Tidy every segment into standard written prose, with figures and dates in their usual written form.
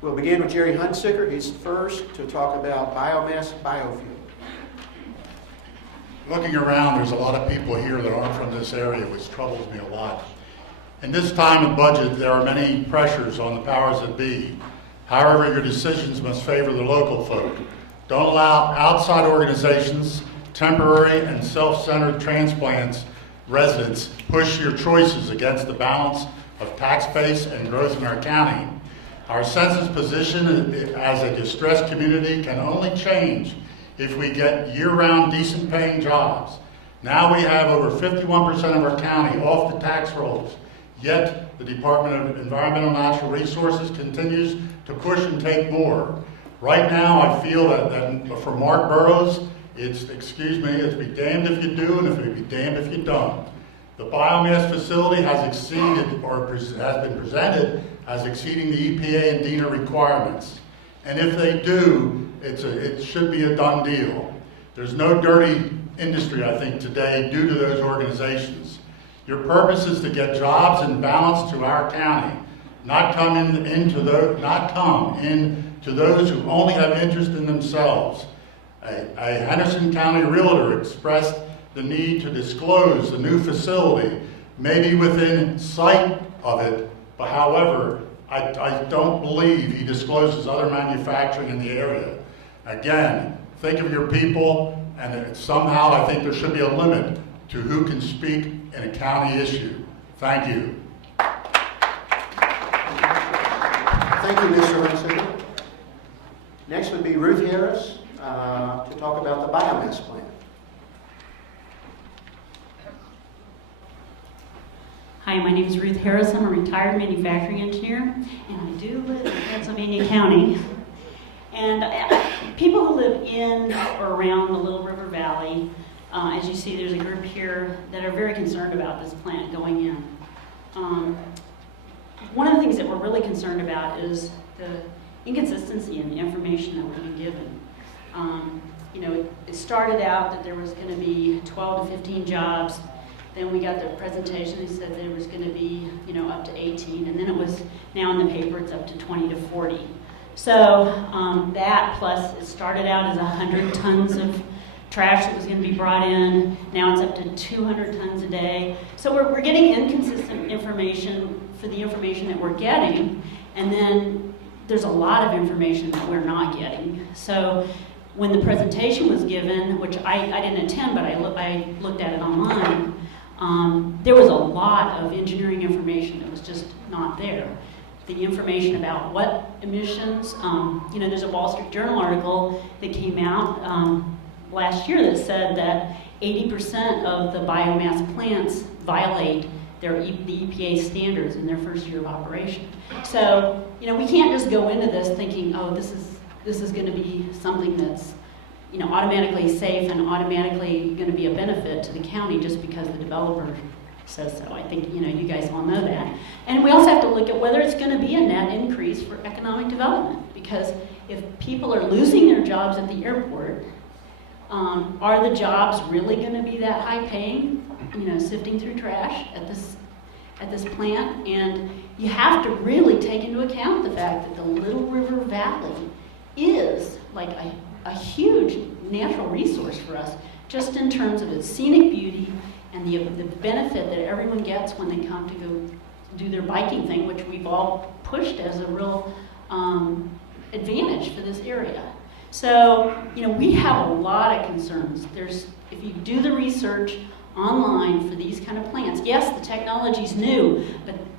We'll begin with Jerry Hunsicker. He's first to talk about biomass biofuel. Looking around, there's a lot of people here that aren't from this area, which troubles me a lot. In this time of budget, there are many pressures on the powers that be. However, your decisions must favor the local folk. Don't allow outside organizations, temporary and self-centered transplants, residents push your choices against the balance of tax base and growth in our county. Our census position as a distressed community can only change if we get year-round decent paying jobs. Now we have over 51% of our county off the tax rolls, yet the Department of Environmental and Natural Resources continues to push and take more. Right now I feel that for Mark Burrows, it's be damned if you do and it'll be damned if you don't. The biomass facility has exceeded or has been presented as exceeding the EPA and DENA requirements. And if they do, it should be a done deal. There's no dirty industry, I think, today due to those organizations. Your purpose is to get jobs and balance to our county, not come into those who only have interest in themselves. A Henderson County realtor expressed the need to disclose the new facility, maybe within sight of it, but however, I don't believe he discloses other manufacturing in the area. Again, think of your people, and somehow I think there should be a limit to who can speak in a county issue. Thank you. Thank you, Mr. Hunsicker. Next would be Ruth Harris to talk about the biomass plant. Hi, my name is Ruth Harris. I'm a retired manufacturing engineer, and I do live in Pennsylvania County. And people who live in or around the Little River Valley, as you see, there's a group here that are very concerned about this plant going in. One of the things that we're really concerned about is the inconsistency in the information that we're being given. It started out that there was going to be 12 to 15 jobs. Then we got the presentation, they said there was going to be, up to 18, and then it was, now in the paper, it's up to 20 to 40. So that plus it started out as 100 tons of trash that was going to be brought in. Now it's up to 200 tons a day. So we're getting inconsistent information for the information that we're getting, and then there's a lot of information that we're not getting. So when the presentation was given, which I didn't attend, but I looked at it online, there was a lot of engineering information that was just not there. The information about what emissions, there's a Wall Street Journal article that came out last year that said that 80% of the biomass plants violate the EPA standards in their first year of operation. So, we can't just go into this thinking, oh, this is going to be something that's automatically safe and automatically going to be a benefit to the county just because the developer says so. I think, you guys all know that. And we also have to look at whether it's going to be a net increase for economic development, because if people are losing their jobs at the airport, are the jobs really going to be that high paying, sifting through trash at this plant? And you have to really take into account the fact that the Little River Valley is like a huge natural resource for us, just in terms of its scenic beauty and the benefit that everyone gets when they come to go do their biking thing, which we've all pushed as a real advantage for this area. So, we have a lot of concerns. If you do the research online for these kind of plants, yes, the technology's new,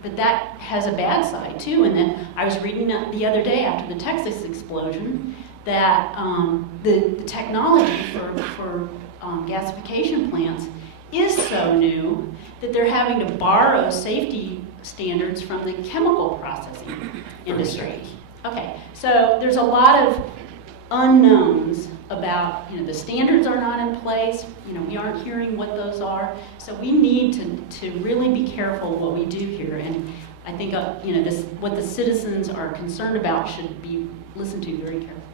but that has a bad side too. And then I was reading the other day after the Texas explosion that the technology for gasification plants is so new that they're having to borrow safety standards from the chemical processing industry. Okay, so there's a lot of unknowns about, the standards are not in place, we aren't hearing what those are, so we need to really be careful what we do here, and I think, what the citizens are concerned about should be listened to very carefully.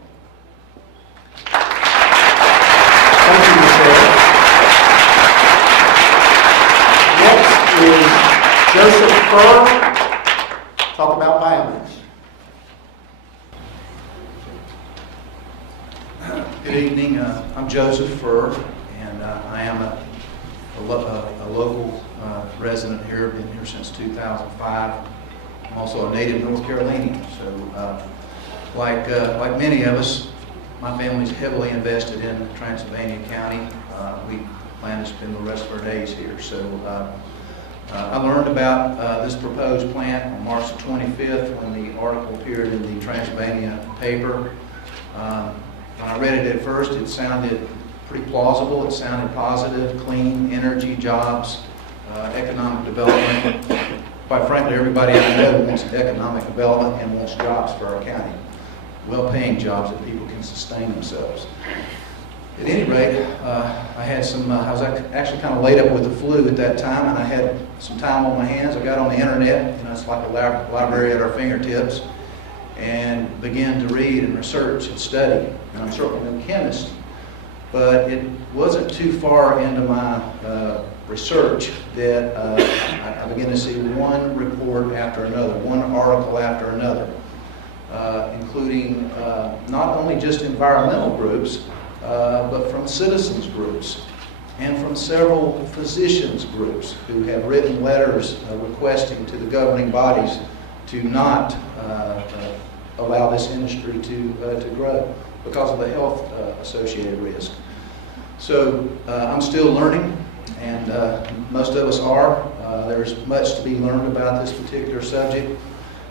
Thank you, Michelle. Next is Joseph Furr, talk about biomass. evening. I'm Joseph Furr, and I am a local resident here. Been here since 2005. I'm also a native North Carolinian. So, like many of us, my family's heavily invested in Transylvania County. We plan to spend the rest of our days here. So, I learned about this proposed plant on March the 25th when the article appeared in the Transylvania paper. When I read it at first, it sounded pretty plausible. It sounded positive, clean energy, jobs, economic development. Quite frankly, everybody I know wants economic development and wants jobs for our county. Well-paying jobs that people can sustain themselves. At any rate, I was actually kind of laid up with the flu at that time, and I had some time on my hands. I got on the internet, it's like a library at our fingertips, and began to read and research and study. And I'm certainly no chemist, but it wasn't too far into my research that I began to see one report after another, one article after another, including not only just environmental groups, but from citizens groups and from several physicians groups who have written letters requesting to the governing bodies to not allow this industry to grow because of the health associated risk. So I'm still learning, and most of us are. There's much to be learned about this particular subject.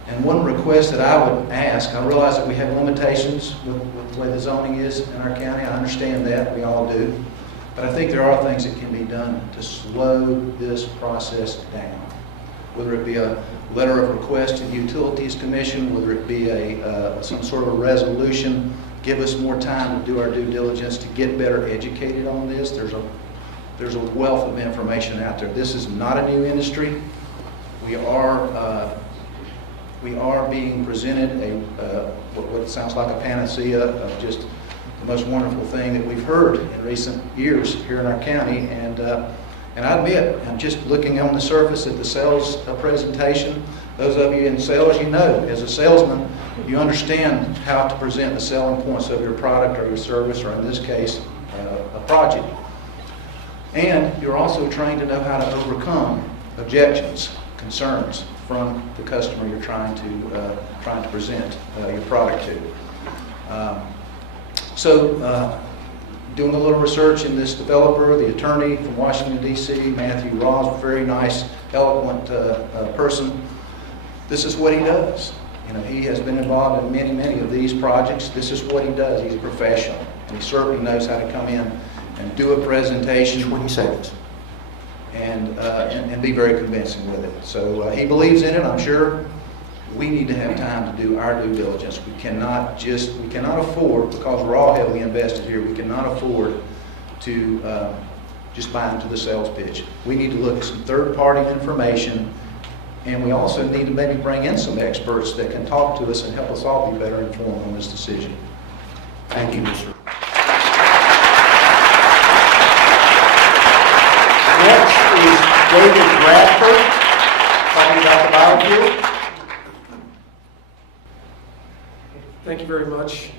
And one request that I would ask, I realize that we have limitations with the way the zoning is in our county. I understand that, we all do. But I think there are things that can be done to slow this process down. Whether it be a letter of request to the Utilities Commission, whether it be some sort of a resolution, give us more time to do our due diligence to get better educated on this. There's a wealth of information out there. This is not a new industry. We are being presented what sounds like a panacea of just the most wonderful thing that we've heard in recent years here in our county. And I admit, I'm just looking on the surface at the sales presentation. Those of you in sales, you know, as a salesman, you understand how to present the selling points of your product or your service, or in this case, a project. And you're also trained to know how to overcome objections, concerns from the customer you're trying to present your product to. Doing a little research in this developer, the attorney from Washington, D.C., Matthew Ross, very nice, eloquent person. This is what he does. He has been involved in many, many of these projects. This is what he does. He's a professional, and he certainly knows how to come in and do a presentation. 20 seconds. And be very convincing with it. So he believes in it, I'm sure. We need to have time to do our due diligence. We cannot afford, because we're all heavily invested here, we cannot afford to just buy into the sales pitch. We need to look at some third-party information, and we also need to maybe bring in some experts that can talk to us and help us all be better informed on this decision. Thank you, Mr. Next is David Bradford, talking about the biofuel. Thank you very much.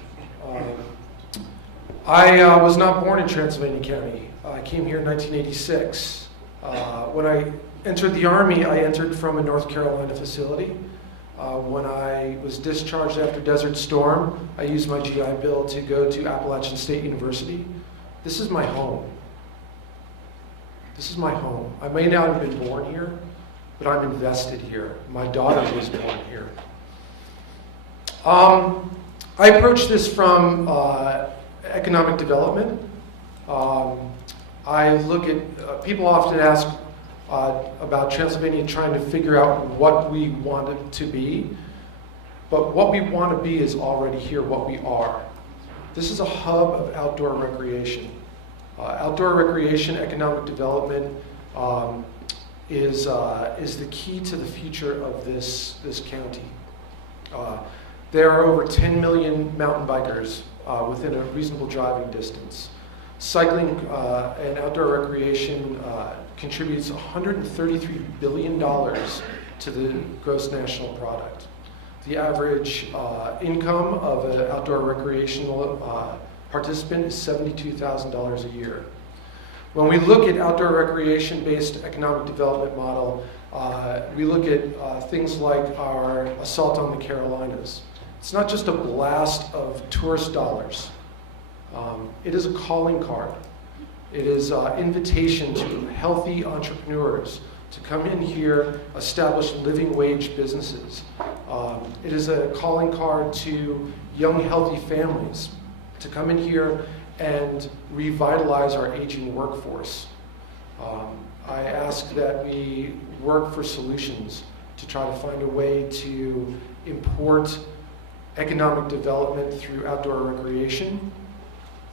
I was not born in Transylvania County. I came here in 1986. When I entered the Army, I entered from a North Carolina facility. When I was discharged after Desert Storm, I used my GI Bill to go to Appalachian State University. This is my home. This is my home. I may not have been born here, but I'm invested here. My daughter was born here. I approach this from economic development. I look at, people often ask about Transylvania trying to figure out what we want it to be, but what we want to be is already here, what we are. This is a hub of outdoor recreation. Outdoor recreation, economic development is the key to the future of this county. There are over 10 million mountain bikers within a reasonable driving distance. Cycling and outdoor recreation contributes $133 billion to the gross national product. The average income of an outdoor recreational participant is $72,000 a year. When we look at outdoor recreation-based economic development model, we look at things like our Assault on the Carolinas. It's not just a blast of tourist dollars. It is a calling card. It is an invitation to healthy entrepreneurs to come in here, establish living wage businesses. It is a calling card to young, healthy families to come in here and revitalize our aging workforce. I ask that we work for solutions to try to find a way to import economic development through outdoor recreation,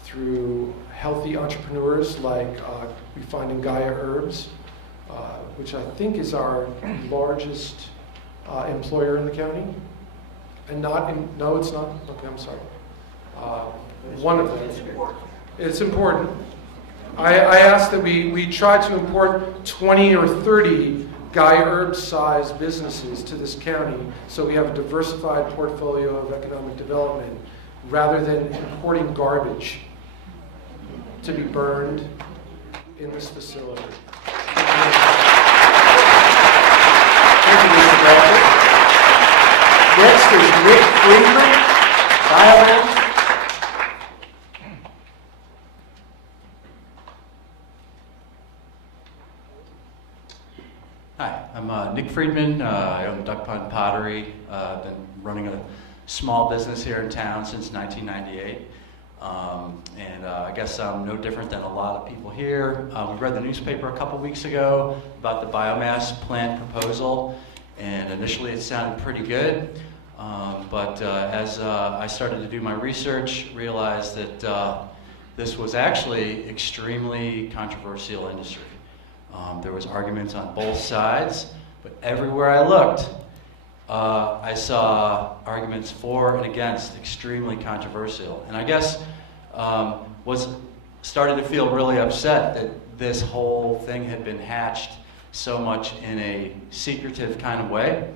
through healthy entrepreneurs like we find in Gaia Herbs, which I think is our largest employer in the county. And no, it's not. Okay, I'm sorry. One of them. It's important. I ask that we try to import 20 or 30 Gaia Herbs-sized businesses to this county so we have a diversified portfolio of economic development rather than importing garbage to be burned in this facility. Thank you, Mr. Bradford. Next is Nick Friedman, Biomass. Hi, I'm Nick Friedman. I own Duck Pond Pottery. I've been running a small business here in town since 1998. I guess I'm no different than a lot of people here. We read the newspaper a couple weeks ago about the biomass plant proposal, and initially it sounded pretty good. But as I started to do my research, realized that this was actually extremely controversial industry. There was arguments on both sides, but everywhere I looked, I saw arguments for and against, extremely controversial. And I guess started to feel really upset that this whole thing had been hatched so much in a secretive kind of way.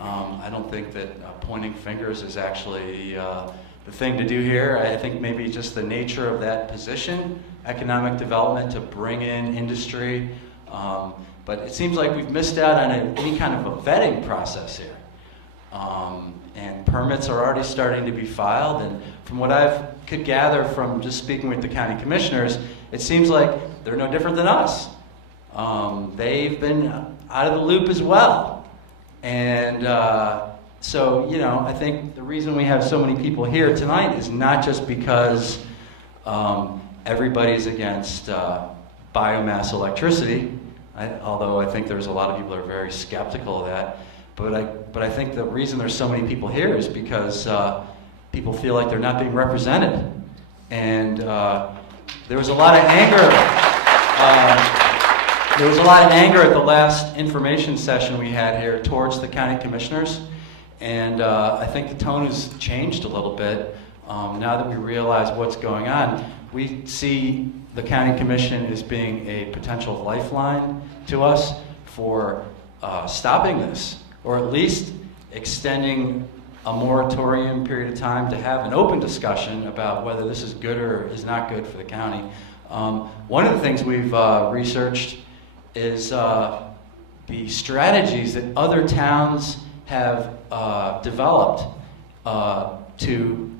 I don't think that pointing fingers is actually the thing to do here. I think maybe just the nature of that position, economic development, to bring in industry. But it seems like we've missed out on any kind of a vetting process here. And permits are already starting to be filed, and from what I could gather from just speaking with the county commissioners, it seems like they're no different than us. They've been out of the loop as well. And so, I think the reason we have so many people here tonight is not just because everybody's against biomass electricity, although I think there's a lot of people that are very skeptical of that. But I think the reason there's so many people here is because people feel like they're not being represented. And there was a lot of anger. There was a lot of anger at the last information session we had here towards the county commissioners. And I think the tone has changed a little bit now that we realize what's going on. We see the county commission as being a potential lifeline to us for stopping this, or at least extending a moratorium period of time to have an open discussion about whether this is good or is not good for the county. One of the things we've researched is the strategies that other towns have developed to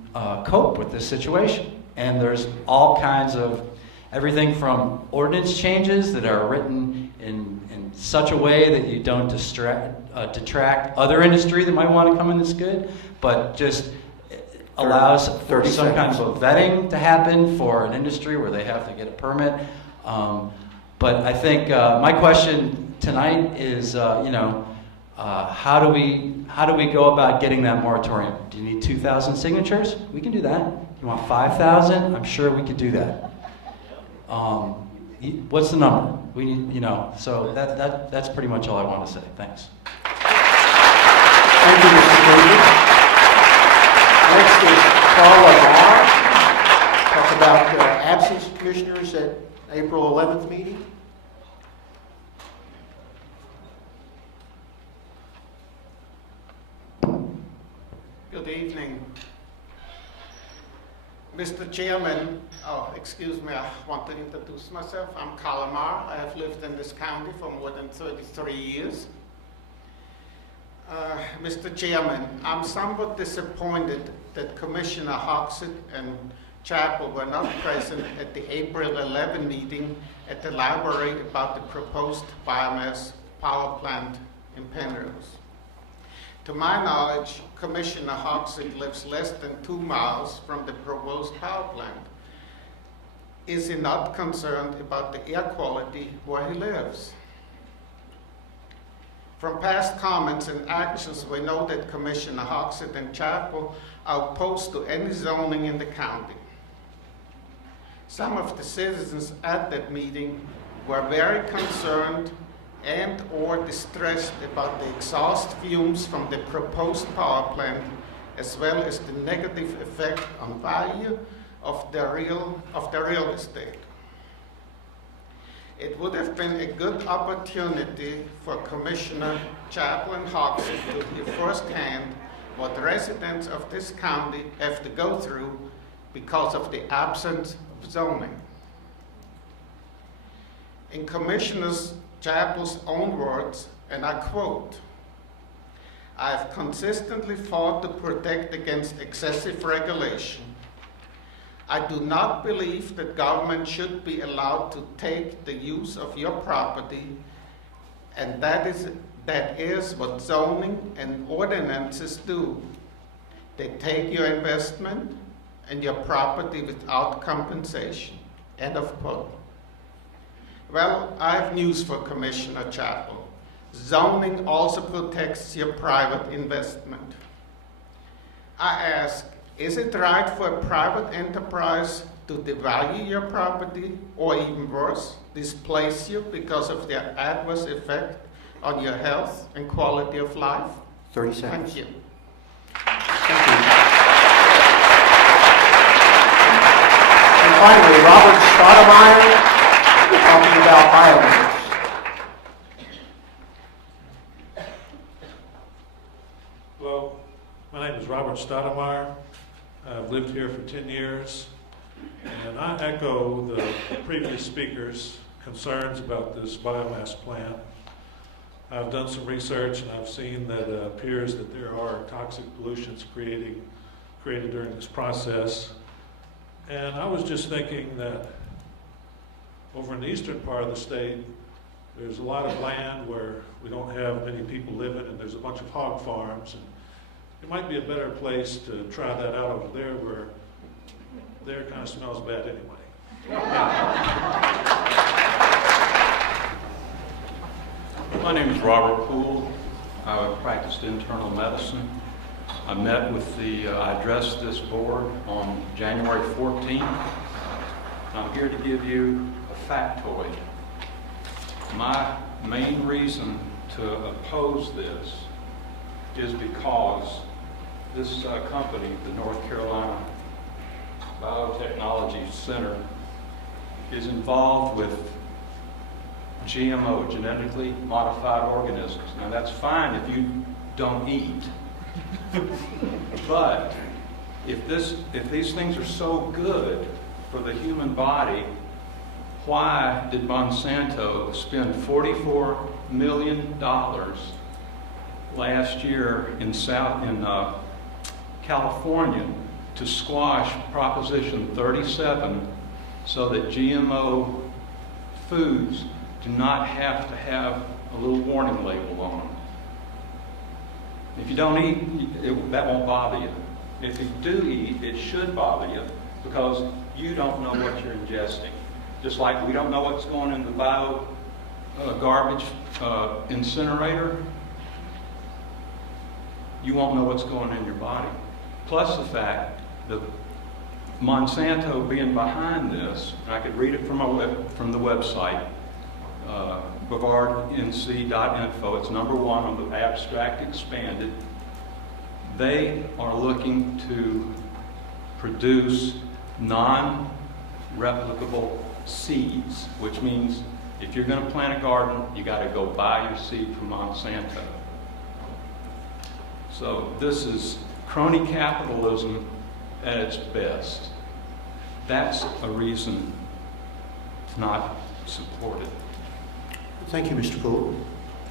cope with this situation. And there's all kinds of everything from ordinance changes that are written in such a way that you don't detract other industry that might want to come in that's good, but just allows for some kind of a vetting to happen for an industry where they have to get a permit. But I think my question tonight is, how do we go about getting that moratorium? Do you need 2,000 signatures? We can do that. You want 5,000? I'm sure we could do that. What's the number? We need, so that's pretty much all I want to say. Thanks. Thank you, Mr. David. Next is Paula Barr. Talk about absence commissioners at April 11th meeting. Good evening. Mr. Chairman, excuse me, I want to introduce myself. I'm Kalamar. I have lived in this county for more than 33 years. Mr. Chairman, I'm somewhat disappointed that Commissioner Hoxett and Chapel were not present at the April 11 meeting at the library about the proposed biomass power plant in Penrose. To my knowledge, Commissioner Hoxett lives less than 2 miles from the proposed power plant. Is he not concerned about the air quality where he lives? From past comments and actions, we know that Commissioner Hoxett and Chapel are opposed to any zoning in the county. Some of the citizens at that meeting were very concerned and or distressed about the exhaust fumes from the proposed power plant, as well as the negative effect on value of their real estate. It would have been a good opportunity for Commissioner Chapel and Hoxett to hear firsthand what residents of this county have to go through because of the absence of zoning. In Commissioner Chapel's own words, and I quote, "I have consistently fought to protect against excessive regulation. I do not believe that government should be allowed to take the use of your property, and that is what zoning and ordinances do. They take your investment and your property without compensation." End of quote. Well, I have news for Commissioner Chapel. Zoning also protects your private investment. I ask, is it right for a private enterprise to devalue your property, or even worse, displace you because of their adverse effect on your health and quality of life? 30 seconds. Thank you. Thank you. And finally, Robert Stoudemire, talking about biomass. Hello, my name is Robert Stoudemire. I've lived here for 10 years, and I echo the previous speakers' concerns about this biomass plant. I've done some research, and I've seen that it appears that there are toxic pollutions created during this process. And I was just thinking that over in the eastern part of the state, there's a lot of land where we don't have many people living, and there's a bunch of hog farms. And it might be a better place to try that out over there, where there kind of smells bad anyway. My name is Robert Poole. I practiced internal medicine. I addressed this board on January 14th. I'm here to give you a factoid. My main reason to oppose this is because this company, the North Carolina Biotechnology Center, is involved with GMO, genetically modified organisms. Now that's fine if you don't eat. But if these things are so good for the human body, why did Monsanto spend $44 million last year in California to squash Proposition 37 so that GMO foods do not have to have a little warning label on them? If you don't eat, that won't bother you. If you do eat, it should bother you because you don't know what you're ingesting. Just like we don't know what's going in the garbage incinerator, you won't know what's going in your body. Plus the fact that Monsanto being behind this, and I could read it from the website, bavardnc.info, it's number 1 on the abstract expanded. They are looking to produce non-replicable seeds, which means if you're going to plant a garden, you got to go buy your seed from Monsanto. So this is crony capitalism at its best. that's a reason to not support it. Thank you, Mr. Poole.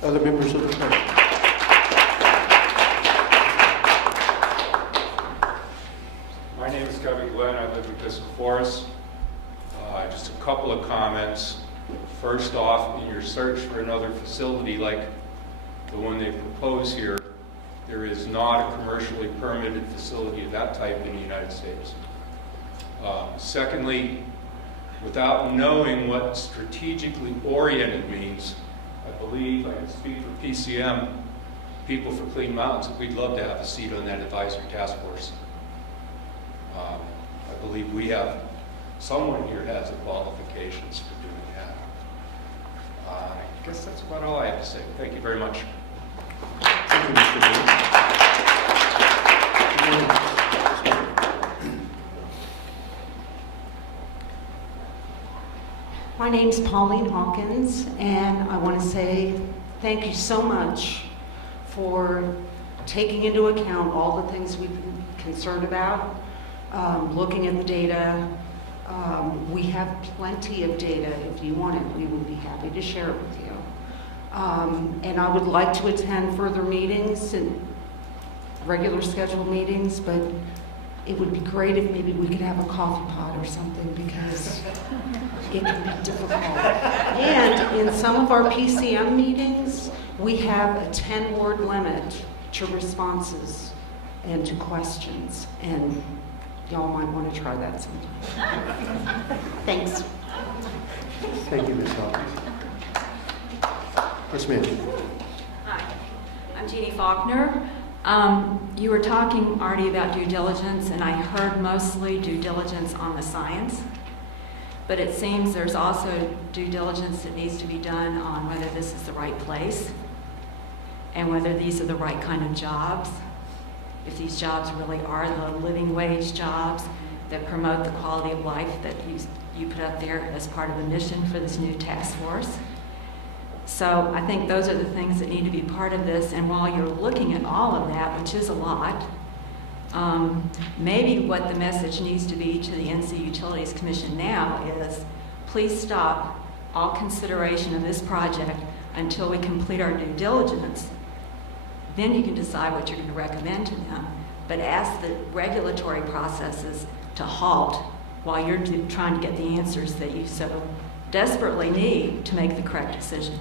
Other members of the council? My name is Kevin Glenn. I live in Episcopal Forest. Just a couple of comments. First off, in your search for another facility like the one they propose here, there is not a commercially permitted facility of that type in the United States. Secondly, without knowing what strategically oriented means, I believe, I can speak for PCM, people for Clean Mountains, that we'd love to have a seat on that advisory task force. I believe we have, someone here has the qualifications for doing that. I guess that's about all I have to say. Thank you very much. Thank you, Mr. Poole. My name's Pauline Hawkins, and I want to say thank you so much for taking into account all the things we've been concerned about, looking at the data. We have plenty of data. If you want it, we would be happy to share it with you. And I would like to attend further meetings and regular scheduled meetings, but it would be great if maybe we could have a coffee pot or something, because it can be difficult. And in some of our PCM meetings, we have a 10-word limit to responses and to questions, and y'all might want to try that sometime. Thanks. Thank you, Ms. Hawkins. Yes, ma'am. Hi, I'm Jeannie Faulkner. You were talking, Artie, about due diligence, and I heard mostly due diligence on the science, but it seems there's also due diligence that needs to be done on whether this is the right place and whether these are the right kind of jobs, if these jobs really are the living wage jobs that promote the quality of life that you put up there as part of the mission for this new task force. So I think those are the things that need to be part of this, and while you're looking at all of that, which is a lot, maybe what the message needs to be to the NC Utilities Commission now is, please stop all consideration of this project until we complete our due diligence. Then you can decide what you're going to recommend to them, but ask the regulatory processes to halt while you're trying to get the answers that you so desperately need to make the correct decision.